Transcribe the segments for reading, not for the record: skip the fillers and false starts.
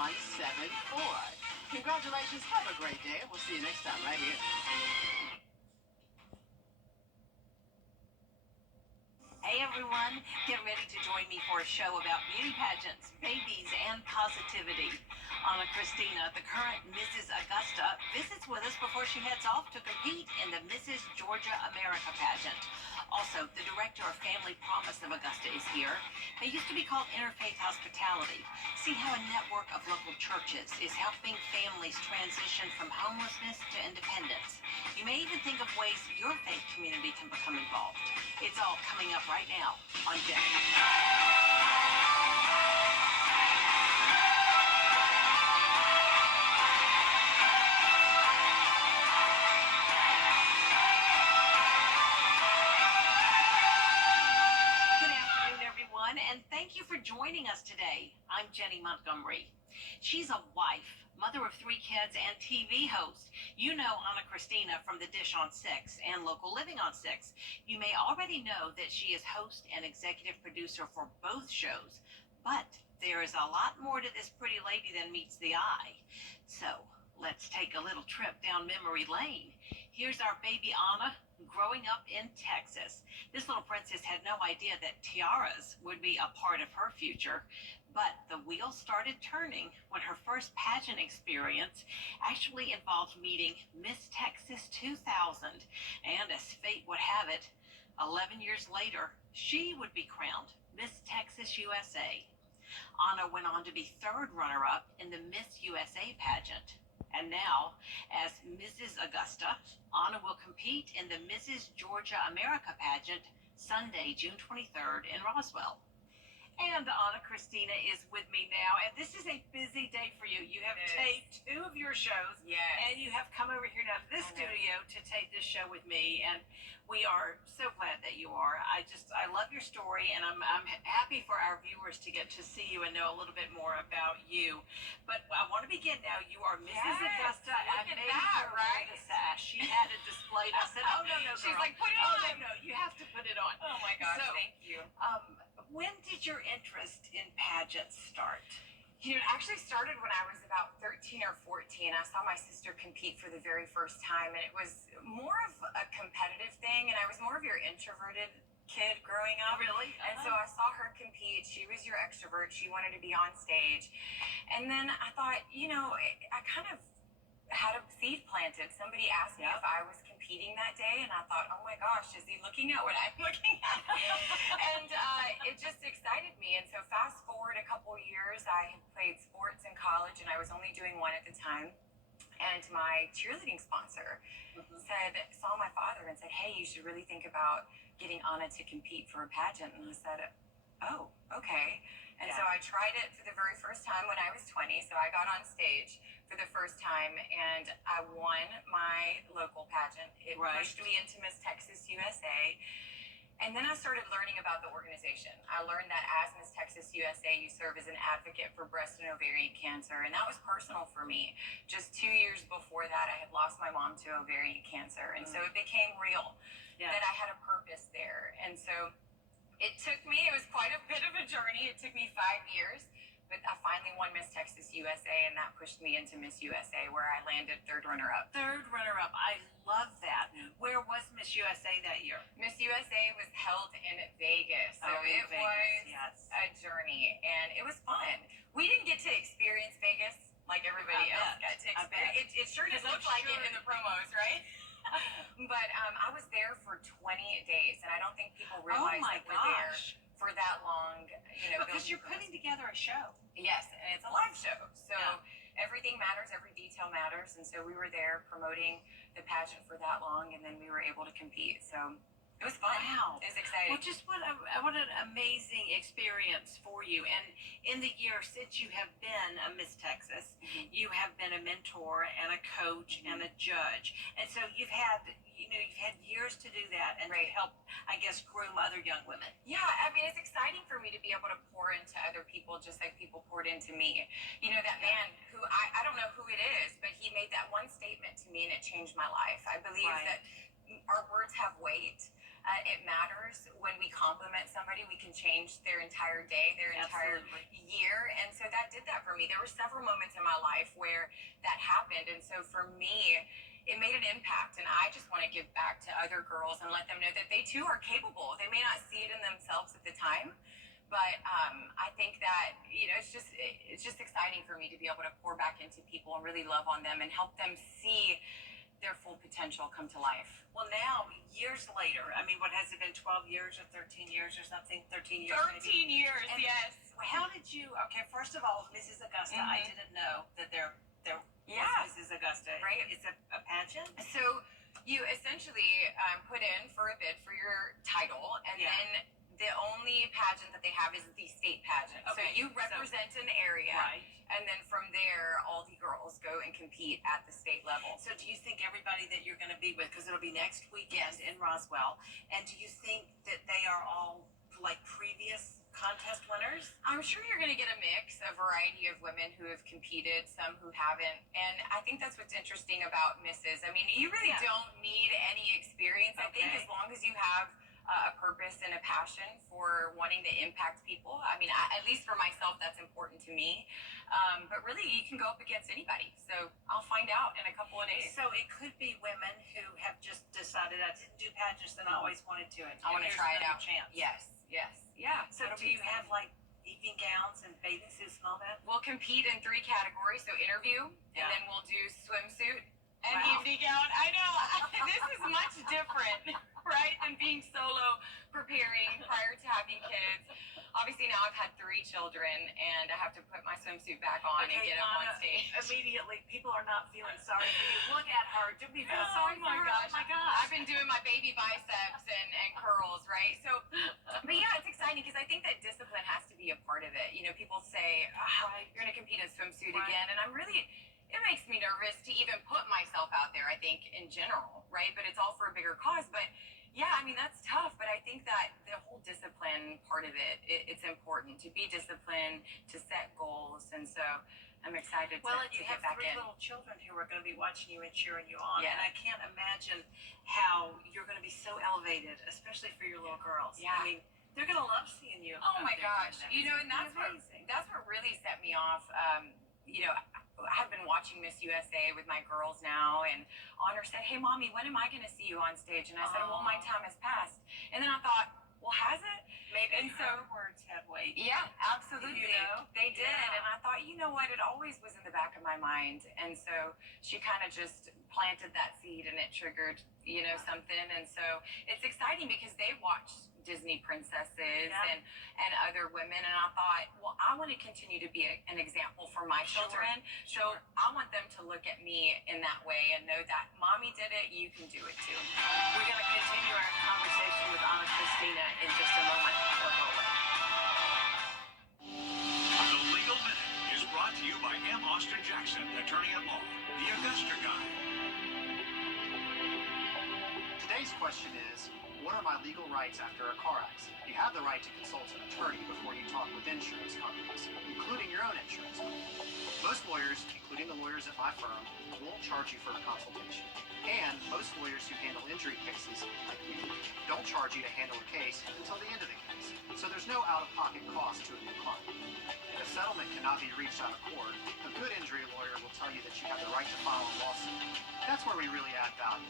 974. Congratulations. Have a great day. We'll see you next time right here. Hey everyone, get ready to join me for a show about beauty pageants, babies, and positivity. Anna Christina, the current Mrs. Augusta, visits with us before she heads off to compete in the Mrs. Georgia America pageant. Also, the director of Family Promise of Augusta is here. They used to be called Interfaith Hospitality. See how a network of local churches is helping families transition from homelessness to independence. You may even think of ways your faith community can become involved. It's all coming up right now on Jennie. And thank you for joining us today. I'm Jennie Montgomery. She's a wife, mother of 3 kids, and TV host. You know Anna Christina from The Dish on 6 and Local Living on 6. You may already know that she is host and executive producer for both shows. But there is a lot more to this pretty lady than meets the eye. So let's take a little trip down memory lane. Here's our baby Anna growing up in Texas. This little princess had no idea that tiaras would be a part of her future, but the wheels started turning when her first pageant experience actually involved meeting Miss Texas 2000, and as fate would have it, 11 years later, she would be crowned Miss Texas USA. Anna went on to be 3rd runner-up in the Miss USA pageant. And now, as Mrs. Augusta, Anna will compete in the Mrs. Georgia America pageant Sunday, June 23rd in Roswell. And Anna Christina is with me now, and this is a busy day for you. You have taped 2 of your shows, and you have come over here now to this studio to tape this show with me, and we are so glad that you are. I love your story, and I'm happy for our viewers to get to see you and know a little bit more about you. But I want to begin now. You are Mrs. Augusta. Look at that, right? The sash. She had it displayed. I said, "Oh no, girl." She's like, "Put it on." No, you have to put it on. Oh my gosh, So, thank you. When did your interest in pageants start? You know, it actually started when I was about 13 or 14. I saw my sister compete for the very first time, and it was more of a competitive thing, and I was more of your introverted kid growing up. Oh, really? And so I saw her compete. She was your extrovert. She wanted to be on stage. And then I thought, you know, I kind of had a seed planted. Somebody asked me if I was competing that day, and I thought, oh my gosh, is he looking at what I'm looking at? And it just excited me. And so fast forward a couple years, I had played sports in college, and I was only doing one at the time. And my cheerleading sponsor saw my father and said, hey, you should really think about getting Anna to compete for a pageant. And I said, oh, okay. And so I tried it for the very first time when I was 20. So I got on stage for the first time, and I won my local pageant. It pushed me into Miss Texas USA. And then I started learning about the organization. I learned that as Miss Texas USA, you serve as an advocate for breast and ovarian cancer. And that was personal for me. Just 2 years before that, I had lost my mom to ovarian cancer. And so it became real that I had a purpose there. And so it was quite a bit of a journey. It took me 5 years. But I finally won Miss Texas USA, and that pushed me into Miss USA, where I landed 3rd runner-up. 3rd runner-up. I love that. Where was Miss USA that year? Miss USA was held in Vegas, so it was a journey, and it was fun. We didn't get to experience Vegas like everybody else got to experience. It sure did look like it in the promos, right? But I was there for 20 days, and I don't think people realize that we're there for that long, you know. Because you're putting together a show. Yes, and it's a live show. So everything matters, every detail matters. And so we were there promoting the pageant for that long, and then we were able to compete. So it was fun. Wow. It was exciting. Well, just what an amazing experience for you. And in the year since you have been a Miss Texas, you have been a mentor and a coach and a judge. And so you've had years to do that and to help, I guess, groom other young women. Yeah, I mean, it's exciting for me to be able to pour into other people just like people poured into me. You know, that man who, I don't know who it is, but he made that one statement to me and it changed my life. I believe that our words have weight. It matters. When we compliment somebody, we can change their entire day, their entire year. And so that did that for me. me. There were several moments in my life where that happened. And so for me, it made an impact, and I just want to give back to other girls and let them know that they too are capable. They may not see it in themselves at the time, but I think that it's just exciting for me to be able to pour back into people and really love on them and help them see their full potential come to life. Well, now, years later, I mean, what has it been, 12 years or 13 years or something? 13 years 13 maybe? years, And yes. How did you, okay, first of all, Mrs. Augusta, I didn't know that there Yeah. was Mrs. Augusta. Right. It's a pageant? So you essentially put in for a bid for your title, and Yeah. then the only pageant that they have is the state pageant. So Okay, you represent an area, Right. and then from there, all the girls go and compete at the state level. So do you think everybody that you're going to be with, because it'll be next weekend Yes. in Roswell, and do you think that they are all like previous contest winners? I'm sure you're going to get a mix, a variety of women who have competed, some who haven't. And I think that's what's interesting about Mrs. I mean, you really Yeah. don't need any experience. I think Okay. as long as you have a purpose and a passion for wanting to impact people. I mean, at least for myself, that's important to me. But really, you can go up against anybody. So I'll find out in a couple of days. So it could be women who have just decided, I didn't do pageants and I always wanted to. And I want to here's try it another out. Chance. Yes, yes, yeah. So It'll do be you have exciting. like evening gowns and bathing suits and all that? We'll compete in 3 categories. So interview, Yeah. and then we'll do swimsuit and Wow. evening gown. I know. This is much different, right, than being solo preparing prior to having kids. Obviously, now I've had 3 children, and I have to put my swimsuit back on and get up on stage. Immediately, people are not feeling sorry for you. Look at her. Do we feel sorry for her? gosh. Oh my gosh. I've been doing my baby biceps and curls, right? So, but yeah, it's exciting because I think that discipline has to be a part of it. People say, you're going to compete in swimsuit Right. again. And it makes me nervous to even put myself out there, I think, in general, right? But it's all for a bigger cause. But yeah, I mean, that's tough. But I think that the whole discipline part of it's important to be disciplined, to set goals. And so I'm excited Well, and to you get have back 3 in. little children who are going to be watching you and cheering you on. Yeah. And I can't imagine how you're going to be so elevated, especially for your little girls. Yeah. I mean, they're going to love seeing you. Oh out my there gosh. doing that. And It's gonna be amazing. that's what really set me off. I've been watching Miss USA with my girls now, and Honor said, "Hey, Mommy, when am I going to see you on stage?" And I said, "Well, my time has passed." And then I thought, "Well, has it?" Maybe And so- her words had weight. Yeah, absolutely. They did. Yeah. And I thought, you know what? It always was in the back of my mind. And so she kind of just planted that seed, and it triggered, something. And so it's exciting because they watched Disney princesses Yeah. and other women. And I thought, well, I want to continue to be an example for my Sure. children. So I want them to look at me in that way and know that Mommy did it, you can do it too. We're going to continue our conversation with Anna Christina in just a moment. Don't go away. The Legal Minute is brought to you by M. Austin Jackson, attorney at law, the Augusta Guy. Today's question is, what are my legal rights after a car accident? You have the right to consult an attorney before you talk with insurance companies, including your own insurance company. Most lawyers, including the lawyers at my firm, won't charge you for a consultation. And most lawyers who handle injury cases, like me, don't charge you to handle a case until the end of the case. So there's no out-of-pocket cost to a new client. If a settlement cannot be reached out of court, a good injury lawyer will tell you that you have the right to file a lawsuit. That's where we really add value.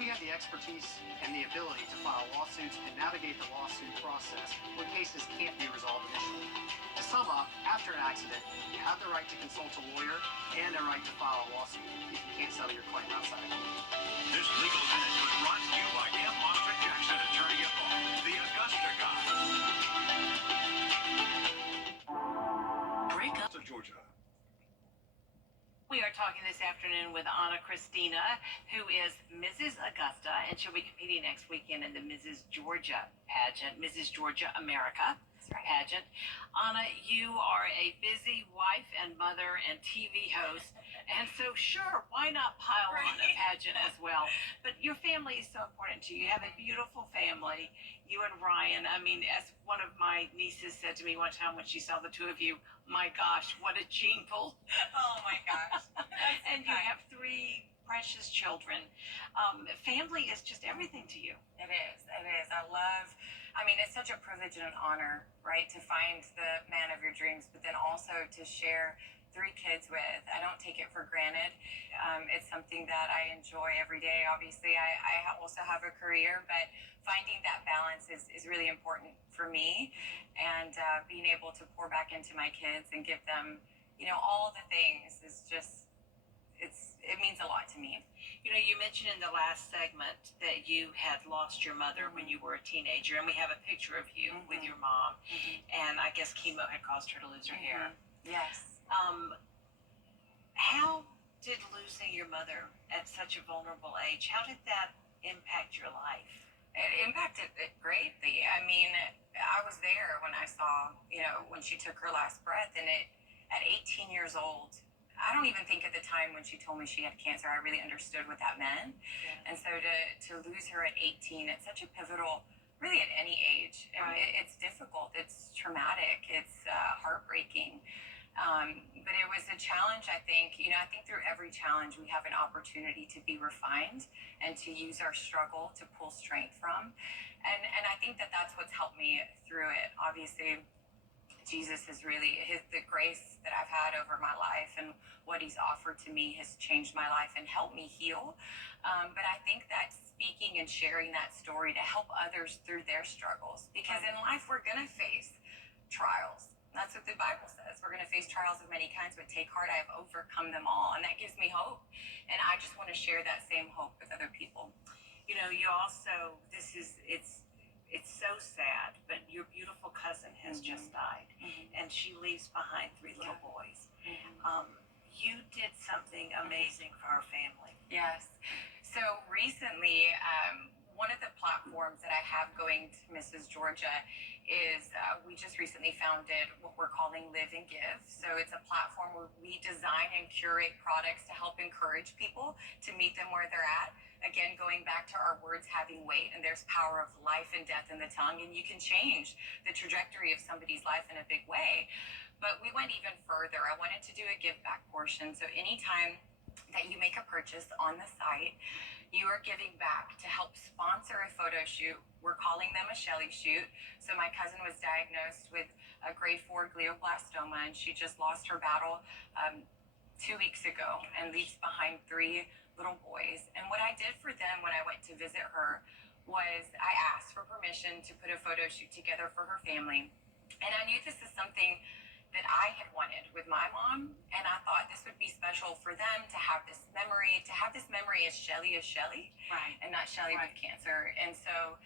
We have the expertise and the ability to file lawsuits and navigate the lawsuit process when cases can't be resolved initially. To sum up, after an accident, you have the right to consult a lawyer and a right to file a lawsuit if you can't settle your claim outside of court. This Legal Minute was brought to you by M. Austin Jackson, attorney at law, the Augusta Guy. Break up. Georgia. We are talking this afternoon with Anna Christina, who is Mrs. Augusta, and she'll be competing next weekend in the Mrs. Georgia pageant, Mrs. Georgia America pageant. Anna, you are a busy wife and mother and TV host, and so sure, why not pile on a pageant as well? But your family is so important to you. You have a beautiful family, you and Ryan. I mean, as one of my nieces said to me one time when she saw the two of you, my gosh, what a gene pool. Oh my gosh. And you have 3 precious children. Family is just everything to you. It is. It's such a privilege and an honor, right, to find the man of your dreams, but then also to share 3 kids with. I don't take it for granted. It's something that I enjoy every day. Obviously, I also have a career, but finding that balance is really important for me. And being able to pour back into my kids and give them, all the things is just, it means a lot to me. You mentioned in the last segment that you had lost your mother when you were a teenager, and we have a picture of you with your mom, and I guess chemo had caused her to lose her hair. Yes. How did losing your mother at such a vulnerable age, how did that impact your life? It impacted it greatly. I mean, I was there when I saw, when she took her last breath, and at 18 years old, I don't even think at the time when she told me she had cancer, I really understood what that meant. Yeah. And so to lose her at 18, it's such a pivotal, really at any age. Right. It's difficult. It's traumatic. It's heartbreaking. But it was a challenge, I think. I think through every challenge, we have an opportunity to be refined and to use our struggle to pull strength from. And I think that that's what's helped me through it. Obviously, Jesus has really, the grace that I've had over my life and what he's offered to me has changed my life and helped me heal. But I think that speaking and sharing that story to help others through their struggles, because in life we're going to face trials. That's what the Bible says. We're going to face trials of many kinds, but take heart, I have overcome them all. And that gives me hope. And I just want to share that same hope with other people. You also, it's so sad, but your beautiful cousin has just died, and she leaves behind 3 little boys. You did something amazing for her family. Yes. So recently, one of the platforms that I have going to Mrs. Georgia is we just recently founded what we're calling Live and Give. So it's a platform where we design and curate products to help encourage people to meet them where they're at. Again, going back to our words having weight, and there's power of life and death in the tongue, and you can change the trajectory of somebody's life in a big way. But we went even further. I wanted to do a give back portion. So anytime that you make a purchase on the site, you are giving back to help sponsor a photo shoot. We're calling them a Shelly shoot. So my cousin was diagnosed with a grade 4 glioblastoma, and she just lost her battle 2 weeks ago and leaves behind 3 little boys. And what I did for them when I went to visit her was I asked for permission to put a photo shoot together for her family. And I knew this is something that I had wanted with my mom, and I thought this would be special for them to have this memory as Shelly, right, and not Shelly with cancer. And so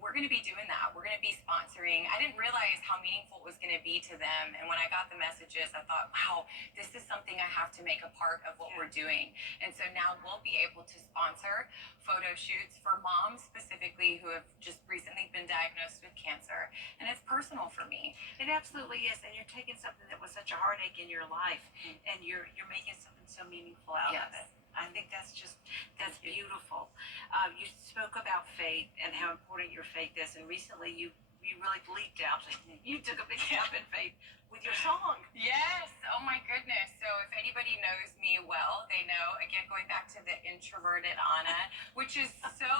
we're going to be doing that. We're going to be sponsoring. I didn't realize how meaningful it was going to be to them. And when I got the messages, I thought, wow, this is something I have to make a part of what we're doing. And so now we'll be able to sponsor photo shoots for moms specifically who have just recently been diagnosed with cancer. And it's personal for me. It absolutely is. And you're taking something that was such a heartache in your life, and you're making something so meaningful out of it. I think that's beautiful. You spoke about faith and how important your faith is, and recently you really leaped out. You took a big step in faith with your song. Yes. Oh my goodness. So if anybody knows me well, they know, again, going back to the introverted Anna, which is so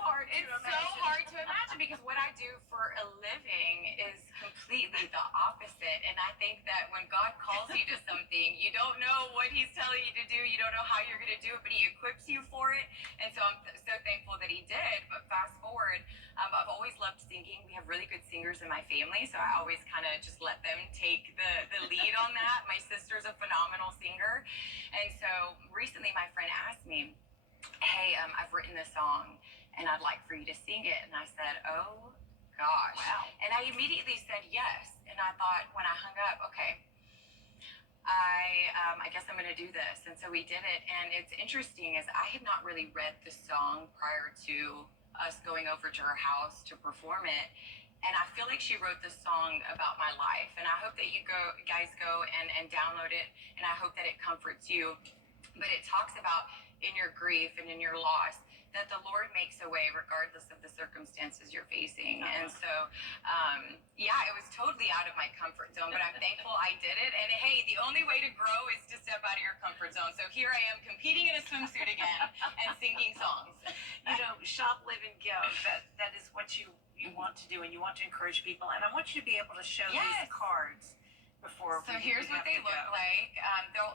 hard to imagine because what I do for a living is completely the opposite. And I think that when God calls you to something, you don't know what he's telling you to do. You don't know how you're going to do it, but he equips you for it. And so I'm so thankful that he did. But fast forward, I've always loved singing. We have really good singers in my family, so I always kind of just let them take the lead on that. My sister's a phenomenal singer. And so recently my friend asked me, hey, I've written this song and I'd like for you to sing it. And I said, oh gosh. Wow. And I immediately said yes. And I thought when I hung up, okay, I guess I'm going to do this. And so we did it. And it's interesting is I had not really read the song prior to us going over to her house to perform it. And I feel like she wrote this song about my life. And I hope that you guys go and download it. And I hope that it comforts you. But it talks about in your grief and in your loss that the Lord makes a way regardless of the circumstances you're facing. And so, it was totally out of my comfort zone, but I'm thankful I did it. And hey, the only way to grow is to step out of your comfort zone. So here I am competing in a swimsuit again and singing songs. Shop, live, and give. That is what you want to do, and you want to encourage people. And I want you to be able to show these cards before. So we here's have what they to look go. like.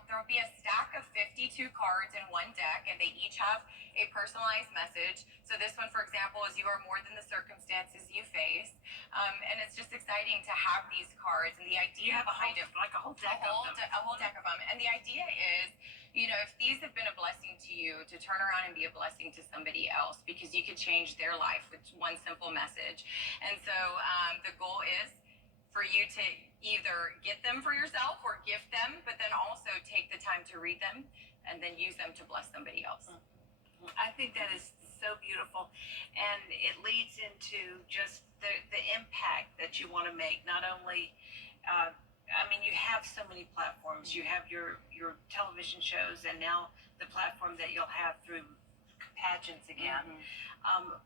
There'll be a stack of 52 cards in one deck, and they each have a personalized message. So this one, for example, is "You are more than the circumstances you face," and it's just exciting to have these cards. And the idea You have a behind it, like a whole deck of them. a whole deck of them. And the idea is, you know, if these have been a blessing to you, to turn around and be a blessing to somebody else, because you could change their life with one simple message. And so the goal is for you to either get them for yourself or gift them, but then also take the time to read them and then use them to bless somebody else. I think that is so beautiful, and it leads into just the impact that you want to make. Not only, I mean, you have so many platforms. You have your television shows, and now the platform that you'll have through pageants again.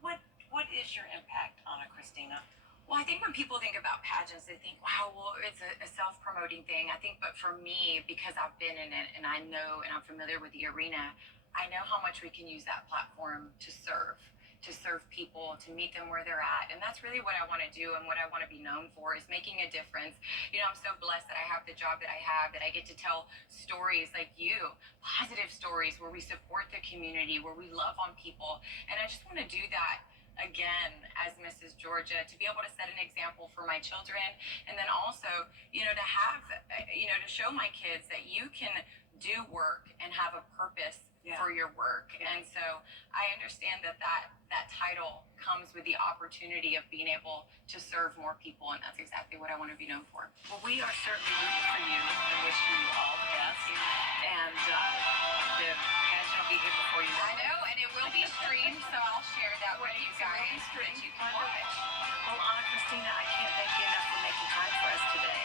What is your impact, Anna Christina? Well, I think when people think about pageants, they think, wow, well, it's a self-promoting thing. I think, but for me, because I've been in it and I know and I'm familiar with the arena, I know how much we can use that platform to serve people, to meet them where they're at. And that's really what I want to do and what I want to be known for, is making a difference. You know, I'm so blessed that I have the job that I have, that I get to tell stories like you, positive stories where we support the community, where we love on people. And I just want to do that again as Mrs. Georgia, to be able to set an example for my children, and then also, you know, to have, you know, to show my kids that you can do work and have a purpose for your work. And so I understand that title comes with the opportunity of being able to serve more people, and that's exactly what I want to be known for. Well, we are certainly rooting for you and wishing you all the best. And the pageant will be here before you know I it. know, and it will be streamed, so I'll share that with you guys so that you can watch. Well, Anna Christina, I can't thank you enough for making time for us today.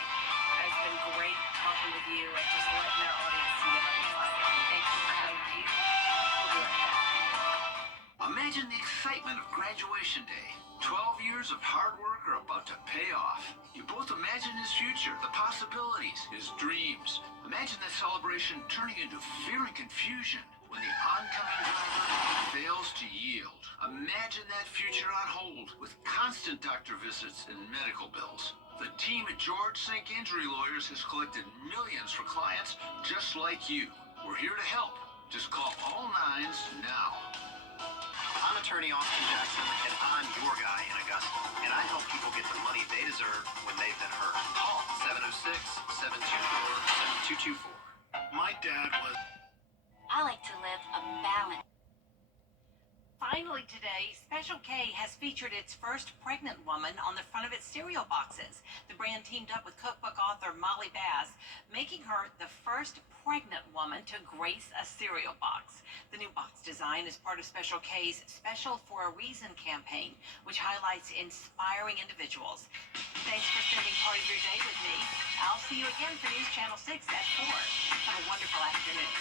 It's been great talking with you and just letting our audience see another side of you. Thank you for having me. We'll be right back. Imagine the excitement of graduation day. 12 years of hard work are about to pay off. You both imagine his future, the possibilities, his dreams. Imagine that celebration turning into fear and confusion when the oncoming driver fails to yield. Imagine that future on hold with constant doctor visits and medical bills. The team at George Sink Injury Lawyers has collected millions for clients just like you. We're here to help. Just call all nines now. I'm attorney Austin Jackson, and I'm your guy in Augusta. And I help people get the money they deserve when they've been hurt. Call 706-724-7224. My dad was... I like to live a balanced. Finally today, Special K has featured its first pregnant woman on the front of its cereal boxes. The brand teamed up with cookbook author Molly Bass, making her the first pregnant woman to grace a cereal box. The new box design is part of Special K's Special for a Reason campaign, which highlights inspiring individuals. Thanks for spending part of your day with me. I'll see you again for News Channel 6 at 4. Have a wonderful afternoon.